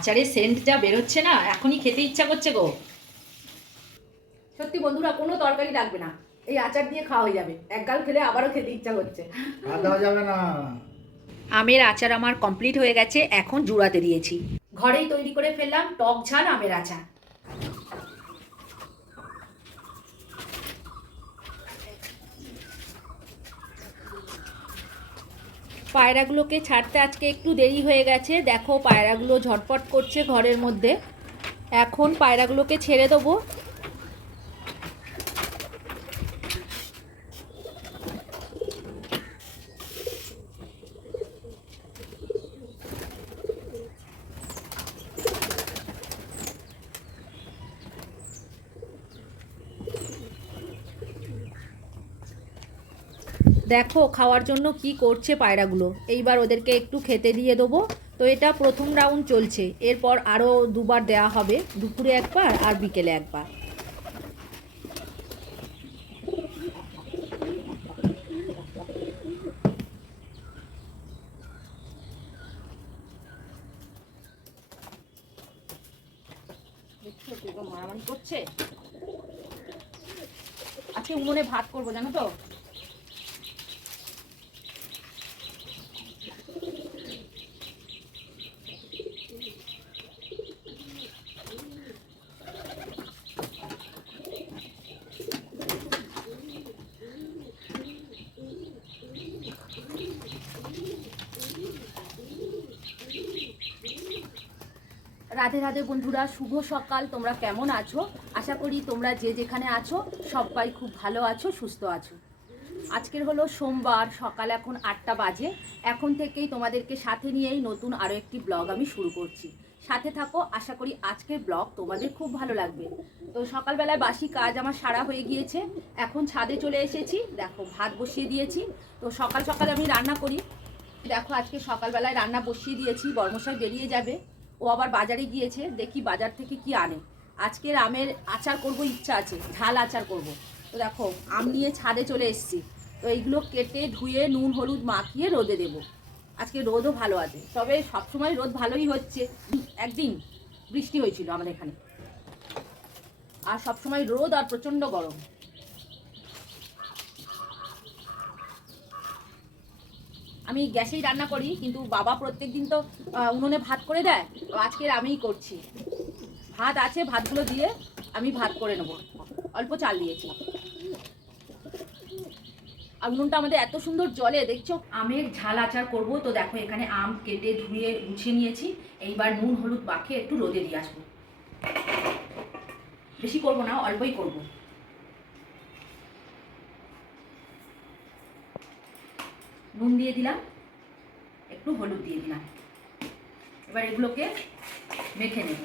আচারের সেন্ট যা বেরোচ্ছে না এখনই খেতে ইচ্ছা করছে গো। সত্যি বন্ধুরা কোনো তরকারি লাগবে না। এই আচার দিয়ে খাওয়া হয়ে যাবে। এক গাল খেলে আবারও খেতে ইচ্ছা করছে। যাবে না। আমের আচার আমার কমপ্লিট হয়ে গেছে এখন জুড়াতে দিয়েছি। ঘরেই তৈরি করে ফেললাম টক ঝাল আমের আচার। পায়রাগুলোকে ছাড়তে আজকে একটু দেরি হয়ে গেছে। দেখো পায়রাগুলো ঝটপট করছে ঘরের মধ্যে। এখন পায়রাগুলোকে ছেড়ে দেবো। দেখো খাওয়ার জন্য কি করছে পায়রাগুলো। এইবার ওদেরকে একটু খেতে দিয়ে দেবো। তো এটা প্রথম রাউন্ড চলছে। এরপর আরও দুবার দেওয়া হবে, দুপুরে একবার আর বিকেলে একবার। মারামারি করছে? আজকে উনুনে ভাত করব, জানো তো? রাধে রাধে বন্ধুরা, শুভ সকাল। তোমরা কেমন আছো? আশা করি তোমরা যে যেখানে আছো, সবাই খুব ভালো আছো, সুস্থ আছো। আজকের হলো সোমবার, সকাল এখন আটটা বাজে। এখন থেকেই তোমাদেরকে সাথে নিয়েই নতুন আরও একটি ব্লগ আমি শুরু করছি। সাথে থাকো, আশা করি আজকের ব্লগ তোমাদের খুব ভালো লাগবে। তো সকালবেলায় বাসি কাজ আমার সারা হয়ে গিয়েছে। এখন ছাদে চলে এসেছি। দেখো, ভাত বসিয়ে দিয়েছি। তো সকাল সকাল আমি রান্না করি। দেখো, আজকে সকালবেলায় রান্না বসিয়ে দিয়েছি। বর্মশাই বেরিয়ে যাবে। ও আবার বাজারে গিয়েছে, দেখি বাজার থেকে কি আনে। আজকের আমের আচার করব, ইচ্ছা আছে, ঝাল আচার করব। তো দেখো, আম নিয়ে ছাদে চলে এসেছি। তো এইগুলো কেটে ধুয়ে নুন, হলুদ মাখিয়ে রোদে দেব। আজকে রোদও ভালো আছে। তবে সবসময় রোদ ভালোই হচ্ছে। একদিন বৃষ্টি হয়েছিল আমাদের এখানে। আর সবসময় রোদ আর প্রচণ্ড গরম। আমি গ্যাসেই রান্না করি, কিন্তু বাবা প্রত্যেক দিন তো উনুনে ভাত করে দেয়, তো আজকের আমিই করছি। ভাত আছে, ভাতগুলো দিয়ে আমি ভাত করে নেব। অল্প চাল দিয়েছি। আর উনুনটা আমাদের এত সুন্দর জলে, দেখছ? আমের ঝাল আচার করব, তো দেখো এখানে আম কেটে ধুয়ে গুছিয়ে নিয়েছি। এইবার নুন, হলুদ মাখিয়ে একটু রোদে দিয়ে আসব। বেশি করব না, অল্পই করব। নুন দিয়ে দিলাম, একটু হলুদ দিয়ে দিলাম। এবার এগুলোকে মেখে নেব।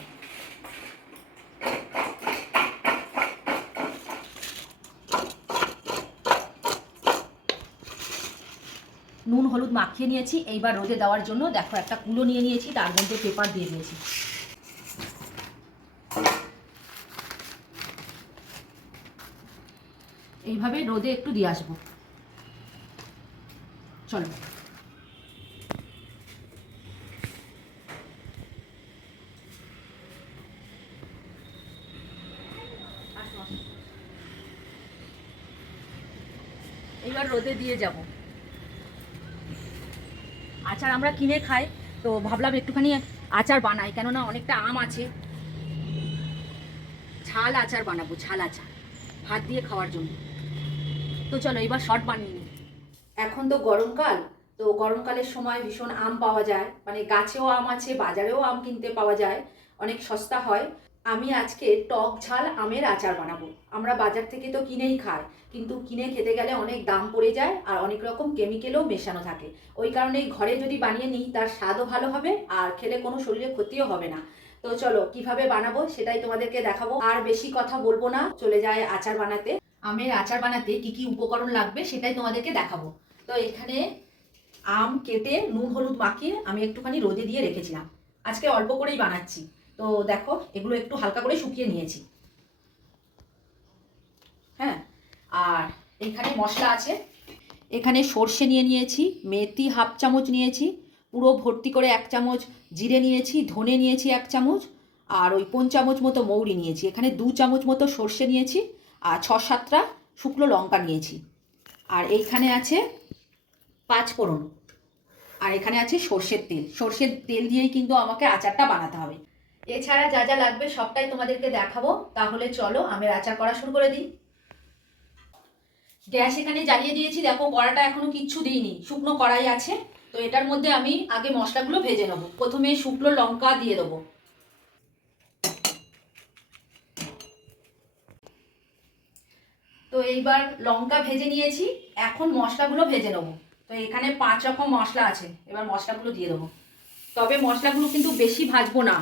নুন হলুদ মাখিয়ে নিয়েছি, এইবার রোদে দেওয়ার জন্য দেখো একটা কুলো নিয়ে নিয়েছি, তার মধ্যে পেপার দিয়ে দিয়েছি। এইভাবে রোদে একটু দিয়ে আসব। চলো। এইবার রোদে দিয়ে যাব। আচার আমরা কিনে খাই, তো ভাবলাম একটুখানি আচার বানাই, কেননা অনেকটা আম আছে। ঝাল আচার বানাবো, ঝাল আচার, ভাত দিয়ে খাওয়ার জন্য। তো চলো এবার শর্ট বানিয়ে নিই। এখন তো গরমকাল, তো গরমকালের সময় ভীষণ আম পাওয়া যায়। মানে গাছেও আম আছে, বাজারেও আম কিনতে পাওয়া যায়। অনেক সস্তা হয়। আমি আজকে টক ঝাল আমের আচার বানাবো। আমরা বাজার থেকে তো কিনেই খাই, কিন্তু কিনে খেতে গেলে অনেক দাম পড়ে যায় আর অনেক রকম কেমিক্যালও মেশানো থাকে। ওই কারণেই ঘরে যদি বানিয়ে নিই, তার স্বাদও ভালো হবে আর খেলে কোনো শরীরে ক্ষতিও হবে না। তো চলো, কীভাবে বানাবো সেটাই তোমাদেরকে দেখাবো। আর বেশি কথা বলব না, চলে যায় আচার বানাতে। আমের আচার বানাতে কি কি উপকরণ লাগবে সেটাই তোমাদেরকে দেখাবো। তো এখানে আম কেটে নুন, হলুদ মাখিয়ে আমি একটুখানি রোদে দিয়ে রেখেছিলাম। আজকে অল্প করেই বানাচ্ছি। তো দেখো, এগুলো একটু হালকা করে শুকিয়ে নিয়েছি। হ্যাঁ আর এখানে মশলা আছে। এখানে সর্ষে নিয়ে নিয়েছি, মেথি হাফ চামচ নিয়েছি, পুরো ভর্তি করে এক চামচ জিরে নিয়েছি, ধনে নিয়েছি এক চামচ, আর ওই পঞ্চ চামচ মতো মৌরি নিয়েছি। এখানে দু চামচ মতো সর্ষে নিয়েছি আর ছ সাতটা শুকনো লঙ্কা নিয়েছি। আর এইখানে আছে পাঁচ ফোড়ন। আর এখানে আছে সর্ষের তেল। সর্ষের তেল দিয়েই কিন্তু আমাকে আচারটা বানাতে হবে। এছাড়া যা যা লাগবে সবটাই তোমাদেরকে দেখাবো। তাহলে চলো আমের আচার করা শুরু করে দিই। গ্যাস এখানে জ্বালিয়ে দিয়েছি। দেখো, কড়াটা এখনও কিচ্ছু দিইনি। শুকনো কড়াই আছে। তো এটার মধ্যে আমি আগে মশলাগুলো ভেজে নেব। প্রথমে শুকনো লঙ্কা দিয়ে দেবো। তো এইবার লঙ্কা ভেজে নিয়েছি, এখন মশলাগুলো ভেজে নেব। তো এখানে পাঁচ রকম মশলা আছে, এবার মশলাগুলো দিয়ে দেবো। তবে মশলাগুলো কিন্তু বেশি ভাজবো না।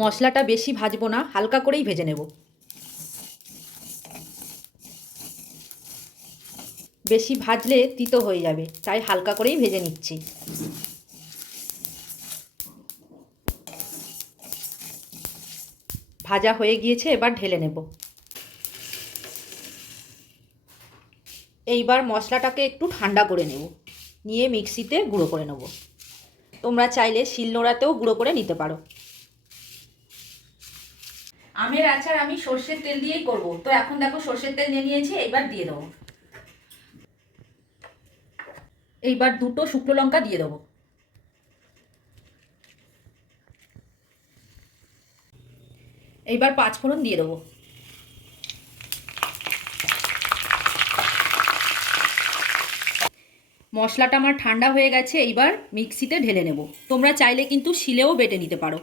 মশলাটা বেশি ভাজবো না, হালকা করেই ভেজে নেব। বেশি ভাজলে তিতো হয়ে যাবে, তাই হালকা করেই ভেজে নিচ্ছি। ভাজা হয়ে গিয়েছে, এবার ঢেলে নেব। এইবার মশলাটাকে একটু ঠান্ডা করে নেব। নিয়ে মিক্সিতে গুঁড়ো করে নেব। তোমরা চাইলে শিলনোড়াতেও গুঁড়ো করে নিতে পারো। আমের আচার আমি সর্ষের তেল দিয়েই করব। তো এখন দেখো সর্ষের তেল নিয়ে নিয়েছি, এইবার দিয়ে দেবো। এইবার দুটো শুকনো লঙ্কা দিয়ে দেবো। এইবার পাঁচ ফোড়ন দিয়ে দেবো। মশলাটা আমার ঠান্ডা হয়ে গেছে, এইবার মিক্সিতে ঢেলে নেব। তোমরা চাইলে কিন্তু শিলেও বেটে নিতে পারো।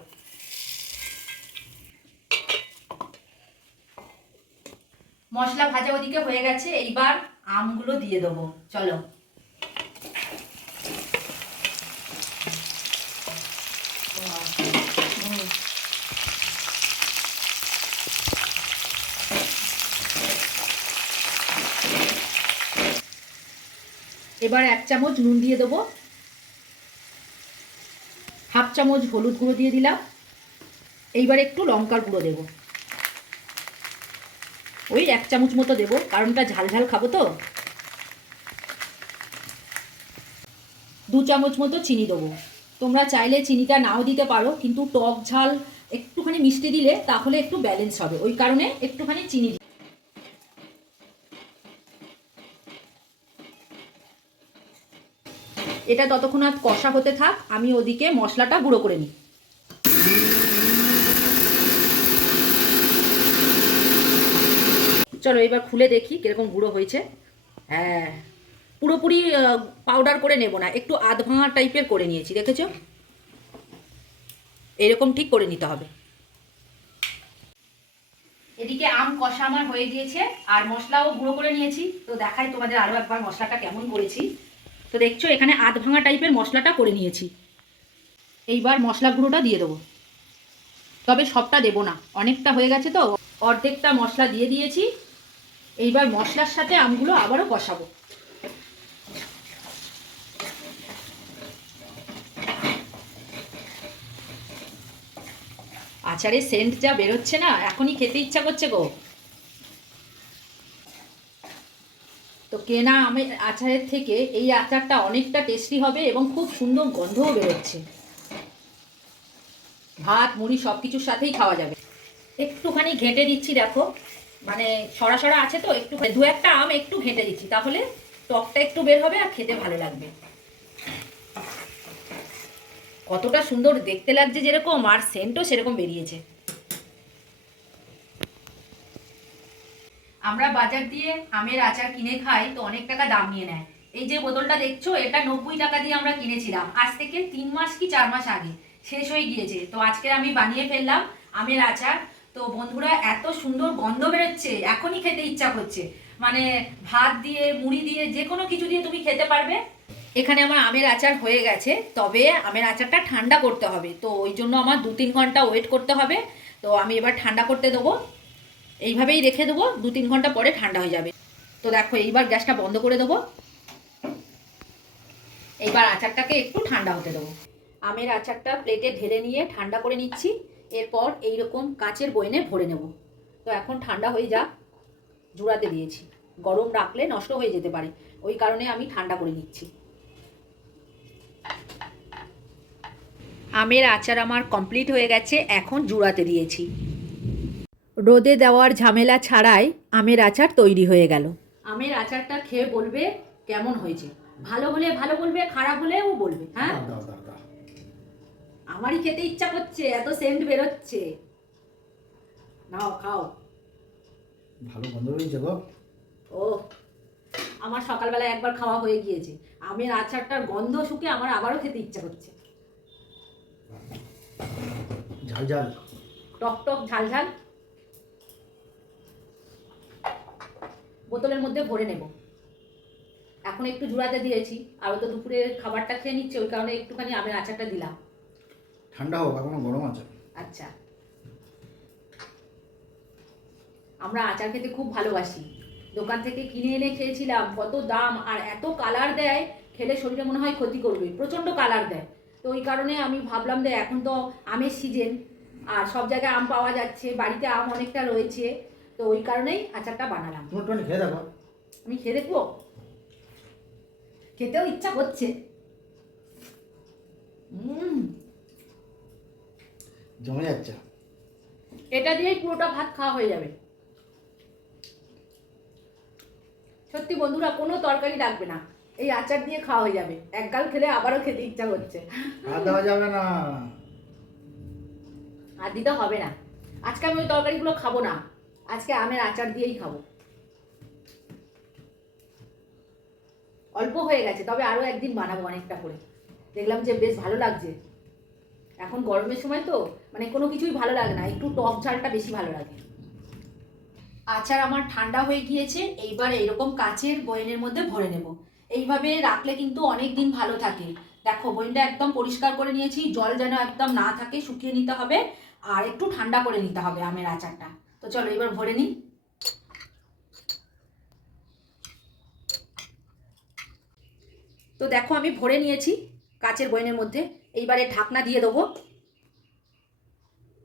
মশলা ভাজা ওদিকে হয়ে গেছে, এইবার আমগুলো দিয়ে দেবো। চলো। এবার এক চামচ নুন দিয়ে দেবো। হাফ চামচ হলুদ গুঁড়ো দিয়ে দিলাম। এইবার একটু লঙ্কার গুঁড়ো দেবো। ওই এক চামচ মতো দেবো, কারণটা ঝাল ঝাল খাব তো। দু চামচ মতো চিনি দেবো। তোমরা চাইলে চিনিটা নাও দিতে পারো, কিন্তু টক ঝাল একটুখানি মিষ্টি দিলে তাহলে একটু ব্যালেন্স হবে। ওই কারণে একটুখানি চিনি এটা ততক্ষণ আর কষা হতে থাক, আমি ওদিকে মশলাটা গুঁড়ো করে নিই। চলো এবার খুলে দেখি কীরকম গুঁড়ো হয়েছে। হ্যাঁ পুরোপুরি পাউডার করে নেব না, একটু আধ ভাঙা টাইপের করে নিয়েছি, দেখেছ? এরকম ঠিক করে নিতে হবে। এদিকে আম কষা আমার হয়ে গিয়েছে, আর মশলাও গুঁড়ো করে নিয়েছি, তো দেখাই তোমাদের আরও একবার মশলাটা কেমন করেছি। তো দেখছ, এখানে আধ ভাঙা টাইপের মশলাটা করে নিয়েছি। এইবার মশলা গুঁড়োটা দিয়ে দেবো। তবে সবটা দেবো না, অনেকটা হয়ে গেছে তো। অর্ধেকটা মশলা দিয়ে দিয়েছি। এইবার মশলার সাথে আমগুলো আবারও কষাবো। আচারে সেন্ট যা বেরোচ্ছে না, এখনই খেতে ইচ্ছা করছে গো। তো কেনা আমের আচারের থেকে এই আচারটা অনেকটা টেস্টি হবে এবং খুব সুন্দর গন্ধও বেরোচ্ছে। ভাত, মুড়ি সব কিছুর সাথেই খাওয়া যাবে। একটুখানি ঘেঁটে দিচ্ছি, দেখো। মানে সরা সরা আছে তো, একটু দু একটা আম একটু ঘেঁটে দিচ্ছি, তাহলে টকটা একটু বের হবে আর খেতে ভালো লাগবে। কতটা সুন্দর দেখতে লাগছে যেরকম, আর সেন্টও সেরকম বেরিয়েছে। আমরা বাজার দিয়ে আমের আচার কিনে খাই, তো অনেক টাকা দাম নিয়ে নেয়। এই যে বোতলটা দেখছ, এটা নব্বই টাকা দিয়ে আমরা কিনেছিলাম। আজ থেকে তিন মাস কি চার মাস আগে। শেষ হয়ে গিয়েছে। তো আজকে আমি বানিয়ে ফেললাম আমের আচার। তো বন্ধুরা, এত সুন্দর গন্ধ বেরোচ্ছে, এখনই খেতে ইচ্ছা করছে। মানে ভাত দিয়ে, মুড়ি দিয়ে, যে কোনো কিছু দিয়ে তুমি খেতে পারবে। এখানে আমার আমের আচার হয়ে গেছে। তবে আমের আচারটা ঠান্ডা করতে হবে। তো ওই জন্য আমার দু তিন ঘণ্টা ওয়েট করতে হবে। তো আমি এবার ঠান্ডা করতে দেবো। এইভাবেই রেখে দেবো, দু তিন ঘণ্টা পরে ঠান্ডা হয়ে যাবে। তো দেখো, এইবার গ্যাসটা বন্ধ করে দেবো। এইবার আচারটাকে একটু ঠান্ডা হতে দেবো। আমের আচারটা প্লেটে ঢেলে নিয়ে ঠান্ডা করে নিচ্ছি। এরপর এইরকম কাচের বয়নে ভরে নেব। তো এখন ঠান্ডা হয়ে যাক, জুড়াতে দিয়েছি। গরম রাখলে নষ্ট হয়ে যেতে পারে, ওই কারণে আমি ঠান্ডা করে নিচ্ছি। আমের আচার আমার কমপ্লিট হয়ে গেছে, এখন জুড়াতে দিয়েছি। রোদে দেওয়ার ঝামেলা ছাড়াই আমের আচার তৈরি হয়ে গেল। আমের আচারটা খেয়ে বলবে কেমন হয়েছে? ভালো হলে ভালো বলবে খারাপ হলেও বলবে হ্যাঁ? আমারই খেতে ইচ্ছা করছে এত সেন্ট বেরোচ্ছে। নাও খাও। ভালো গন্ধ বেরিয়েছে গো। ও আমার সকালবেলা একবার খাওয়া হয়ে গিয়েছে। আমের আচারটার গন্ধ শুকে আমার আবারও খেতে ইচ্ছা করছে। ঝাল ঝাল। টক টক ঝাল ঝাল। বোতলের মধ্যে ভরে নেব। এখন একটু জুড়াতে দিয়েছি আর তো দুপুরে খাবারটা খেয়ে নিচ্ছে ওই কারণে একটুখানি আমের আচারটা দিলাম। ঠান্ডা হোক এখনও গরম আছে। আচ্ছা। আমরা আচার খেতে খুব ভালোবাসি। দোকান থেকে কিনে এনে খেয়েছিলাম কত দাম আর এত কালার দেয় খেলে শরীরে মনে হয় ক্ষতি করবে প্রচণ্ড কালার দেয়। তো ওই কারণে আমি ভাবলাম যে এখন তো আমের সিজন আর সব জায়গায় আম পাওয়া যাচ্ছে বাড়িতে আম অনেকটা রয়েছে তো ওই কারণেই আচারটা বানালাম। তুমি খেয়ে দেখো। আমি খেয়ে দেখব? খেতেও ইচ্ছা করছে। জমে যাচ্ছে। এটা দিয়েই পুরোটা ভাত খাওয়া হয়ে যাবে। সত্যি বন্ধুরা কোনো তরকারি লাগবে না। এই আচার দিয়ে খাওয়া হয়ে যাবে। এক গাল খেলে আবারও খেতে ইচ্ছা করছে। দেওয়া যাবে না। আর দিতে হবে না। আজকে আমি ওই তরকারিগুলো খাব না। আজকে আমের আচার দিয়েই খাব। অল্প হয়ে গেছে, তবে আরও একদিন বানাবো অনেকটা করে। দেখলাম যে বেশ ভালো লাগছে। এখন গরমের সময় তো মানে কোনো কিছুই ভালো লাগে না, একটু টক ঝালটা বেশি ভালো লাগে। আচার আমার ঠান্ডা হয়ে গিয়েছে, এইবার এইরকম কাচের বয়নের মধ্যে ভরে নেব। এইভাবে রাখলে কিন্তু অনেক দিন ভালো থাকে। দেখো বইনটা একদম পরিষ্কার করে নিয়েছি, জল যেন একদম না থাকে, শুকিয়ে নিতে হবে, আর একটু ঠান্ডা করে নিতে হবে আমের আচারটা। তো চলো এবার ভরে নিই। তো দেখো আমি ভরে নিয়েছি কাচের বয়নের মধ্যে। এইবারে ঢাকনা দিয়ে দেবো।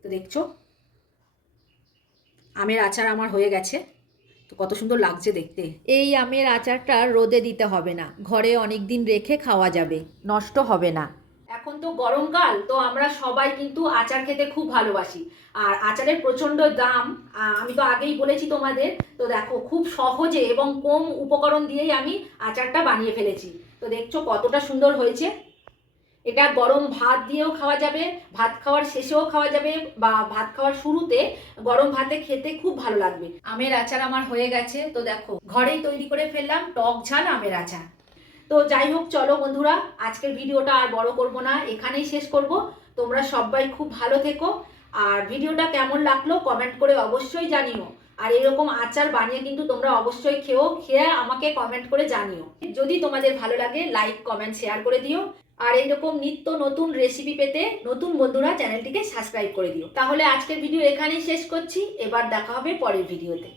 তো দেখছ? আমের আচার আমার হয়ে গেছে। তো কত সুন্দর লাগছে দেখতে। এই আমের আচারটা রোদে দিতে হবে না। ঘরে অনেক দিন রেখে খাওয়া যাবে। নষ্ট হবে না। এখন তো গরমকাল তো আমরা সবাই কিন্তু আচার খেতে খুব ভালোবাসি। আর আচারের প্রচণ্ড দাম আমি তো আগেই বলেছি তোমাদের, তো দেখো খুব সহজে এবং কম উপকরণ দিয়েই আমি আচারটা বানিয়ে ফেলেছি। তো দেখছ কতটা সুন্দর হয়েছে। এটা গরম ভাত দিয়েও খাওয়া যাবে, ভাত খাওয়ার শেষেও খাওয়া যাবে, বা ভাত খাওয়ার শুরুতে গরম ভাতে খেতে খুব ভালো লাগবে। আমের আচার আমার হয়ে গেছে, তো দেখো ঘরেই তৈরি করে ফেললাম টক ঝাল আমের আচার। তো যাই হোক, চলো বন্ধুরা, আজকের ভিডিওটা আর বড় করব না, এখানেই শেষ করব। তোমরা সবাই খুব ভালো থেকো, আর ভিডিওটা কেমন লাগল কমেন্ট করে অবশ্যই জানিও। আর এরকম আচার বানিয়ে কিন্তু তোমরা অবশ্যই খেও, খেয়ে আমাকে কমেন্ট করে জানিও। যদি তোমাদের ভালো লাগে, লাইক, কমেন্ট, শেয়ার করে দিও। আর এইরকম নিত্য নতুন রেসিপি পেতে নতুন বন্ধুরা চ্যানেলটিকে সাবস্ক্রাইব করে দিও। তাহলে আজকের ভিডিও এখানেই শেষ করছি, এবার দেখা হবে পরের ভিডিওতে।